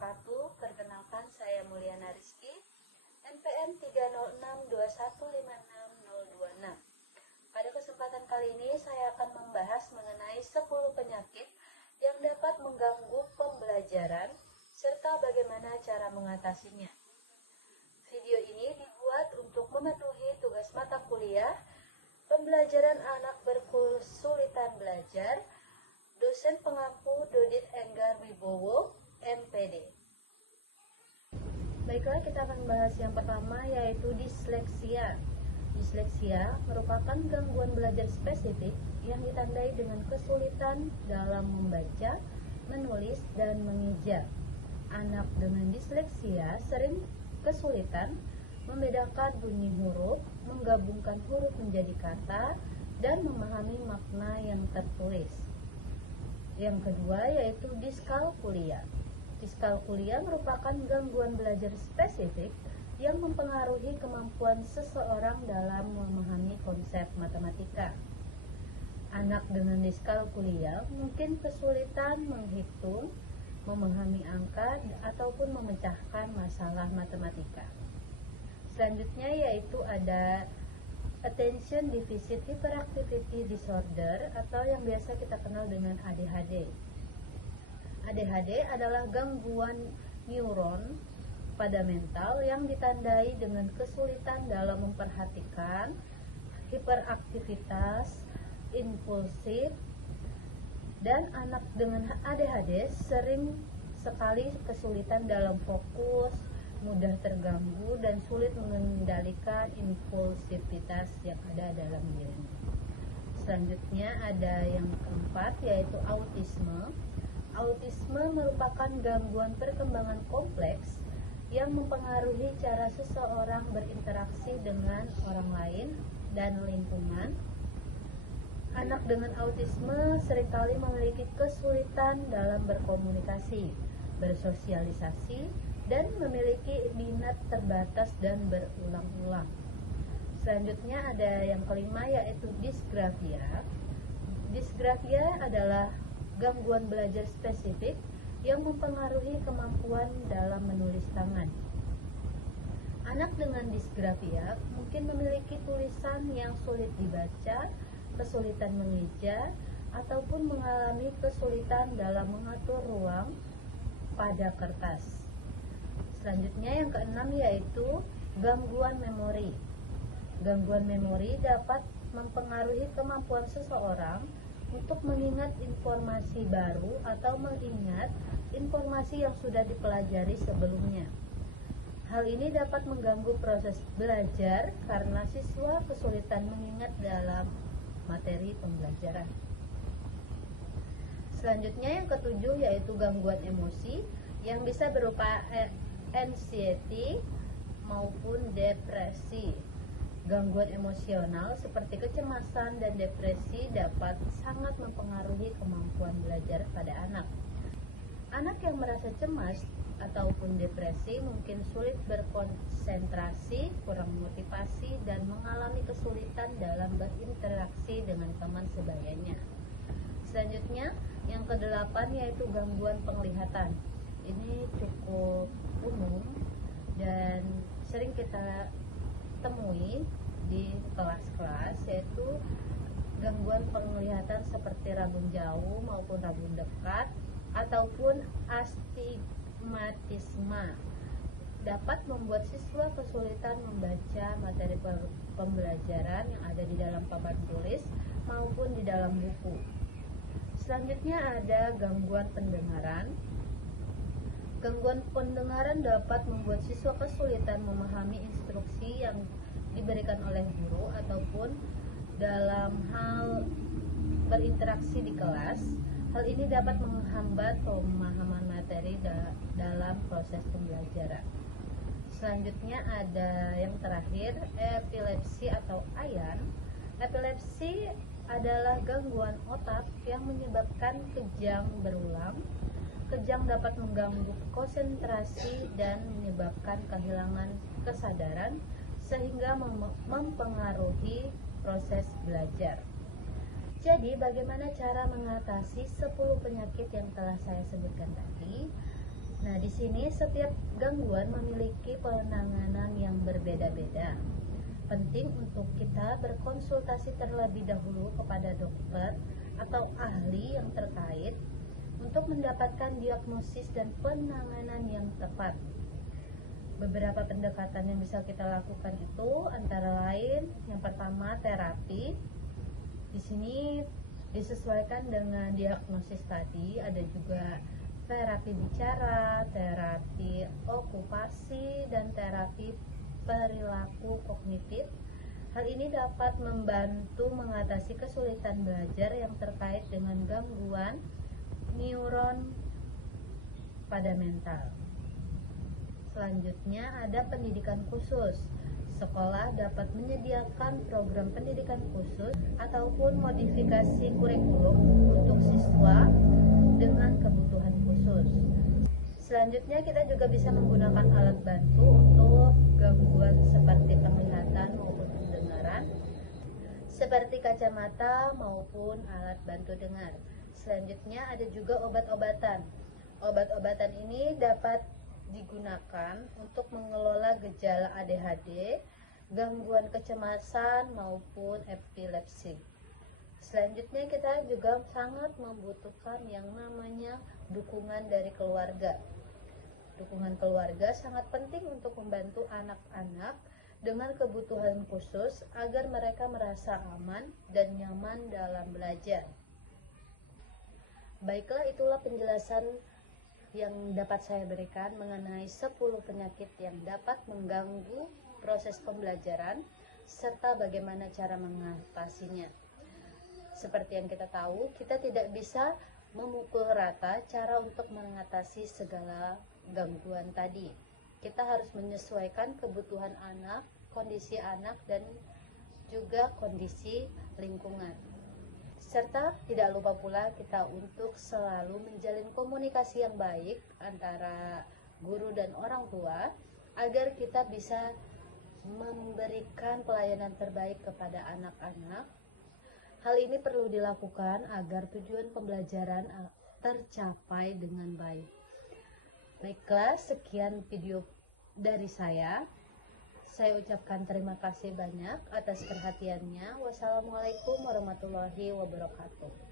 wabarakatuh. Perkenalkan, saya Mulyana Rizky, NPM 30621566026. Pada kesempatan kali ini saya akan membahas mengenai 10 penyakit yang dapat mengganggu pembelajaran serta bagaimana cara mengatasinya. Video ini dibuat untuk memenuhi tugas mata kuliah pembelajaran anak berkesulitan belajar, dosen pengampu Dodit Enggar Wibowo, MPD. Baiklah, kita akan bahas yang pertama, yaitu disleksia. Disleksia merupakan gangguan belajar spesifik yang ditandai dengan kesulitan dalam membaca, menulis, dan mengeja. Anak dengan disleksia sering kesulitan membedakan bunyi huruf, menggabungkan huruf menjadi kata, dan memahami makna yang tertulis. Yang kedua yaitu diskalkulia. Diskalkulia merupakan gangguan belajar spesifik yang mempengaruhi kemampuan seseorang dalam memahami konsep matematika. Anak dengan diskalkulia mungkin kesulitan menghitung, memahami angka, ataupun memecahkan masalah matematika. Selanjutnya yaitu ada Attention Deficit Hyperactivity Disorder atau yang biasa kita kenal dengan ADHD. ADHD adalah gangguan neuron pada mental yang ditandai dengan kesulitan dalam memperhatikan, hiperaktivitas, impulsif, dan anak dengan ADHD sering sekali kesulitan dalam fokus, mudah terganggu, dan sulit mengendalikan impulsivitas yang ada dalam dirinya. Selanjutnya ada yang keempat yaitu autisme. Autisme merupakan gangguan perkembangan kompleks yang mempengaruhi cara seseorang berinteraksi dengan orang lain dan lingkungan. Anak dengan autisme seringkali memiliki kesulitan dalam berkomunikasi, bersosialisasi, dan memiliki minat terbatas dan berulang-ulang. Selanjutnya ada yang kelima yaitu disgrafia. Disgrafia adalah gangguan belajar spesifik yang mempengaruhi kemampuan dalam menulis tangan. Anak dengan disgrafia mungkin memiliki tulisan yang sulit dibaca, kesulitan mengeja, ataupun mengalami kesulitan dalam mengatur ruang pada kertas. Selanjutnya yang keenam yaitu gangguan memori. Gangguan memori dapat mempengaruhi kemampuan seseorang untuk mengingat informasi baru atau mengingat informasi yang sudah dipelajari sebelumnya. Hal ini dapat mengganggu proses belajar karena siswa kesulitan mengingat dalam materi pembelajaran. Selanjutnya yang ketujuh yaitu gangguan emosi yang bisa berupa anxiety maupun depresi. Gangguan emosional seperti kecemasan dan depresi dapat sangat mempengaruhi kemampuan belajar pada anak. Anak yang merasa cemas ataupun depresi mungkin sulit berkonsentrasi, kurang motivasi, dan mengalami kesulitan dalam berinteraksi dengan teman sebayanya. Selanjutnya, yang kedelapan yaitu gangguan penglihatan. Ini cukup umum dan sering kita temui di kelas-kelas, yaitu gangguan penglihatan seperti rabun jauh maupun rabun dekat ataupun astigmatisme dapat membuat siswa kesulitan membaca materi pembelajaran yang ada di dalam papan tulis maupun di dalam buku. Selanjutnya ada gangguan pendengaran. Gangguan pendengaran dapat membuat siswa kesulitan memahami instruksi yang diberikan oleh guru ataupun dalam hal berinteraksi di kelas. Hal ini dapat menghambat pemahaman materi dalam proses pembelajaran. Selanjutnya ada yang terakhir, epilepsi atau AYAN. Epilepsi adalah gangguan otak yang menyebabkan kejang berulang. Kejang dapat mengganggu konsentrasi dan menyebabkan kehilangan kesadaran sehingga mempengaruhi proses belajar. Jadi, bagaimana cara mengatasi 10 penyakit yang telah saya sebutkan tadi? Nah, di sini setiap gangguan memiliki penanganan yang berbeda-beda. Penting untuk kita berkonsultasi terlebih dahulu kepada dokter atau ahli yang terkait untuk mendapatkan diagnosis dan penanganan yang tepat. Beberapa pendekatan yang bisa kita lakukan itu antara lain yang pertama terapi. Di sini disesuaikan dengan diagnosis tadi, ada juga terapi bicara, terapi okupasi, dan terapi perilaku kognitif. Hal ini dapat membantu mengatasi kesulitan belajar yang terkait dengan gangguan neuron pada mental. Selanjutnya ada pendidikan khusus. Sekolah dapat menyediakan program pendidikan khusus ataupun modifikasi kurikulum untuk siswa dengan kebutuhan khusus. Selanjutnya kita juga bisa menggunakan alat bantu untuk gangguan seperti penglihatan maupun pendengaran, seperti kacamata maupun alat bantu dengar. Selanjutnya ada juga obat-obatan. Obat-obatan ini dapat digunakan untuk mengelola gejala ADHD, gangguan kecemasan maupun epilepsi. Selanjutnya kita juga sangat membutuhkan yang namanya dukungan dari keluarga. Dukungan keluarga sangat penting untuk membantu anak-anak dengan kebutuhan khusus agar mereka merasa aman dan nyaman dalam belajar. Baiklah, itulah penjelasan yang dapat saya berikan mengenai 10 penyakit yang dapat mengganggu proses pembelajaran serta bagaimana cara mengatasinya. Seperti yang kita tahu, kita tidak bisa memukul rata cara untuk mengatasi segala gangguan tadi. Kita harus menyesuaikan kebutuhan anak, kondisi anak, dan juga kondisi lingkungan. Serta tidak lupa pula kita untuk selalu menjalin komunikasi yang baik antara guru dan orang tua agar kita bisa memberikan pelayanan terbaik kepada anak-anak. Hal ini perlu dilakukan agar tujuan pembelajaran tercapai dengan baik. Baiklah, sekian video dari saya. Saya ucapkan terima kasih banyak atas perhatiannya. Wassalamualaikum warahmatullahi wabarakatuh.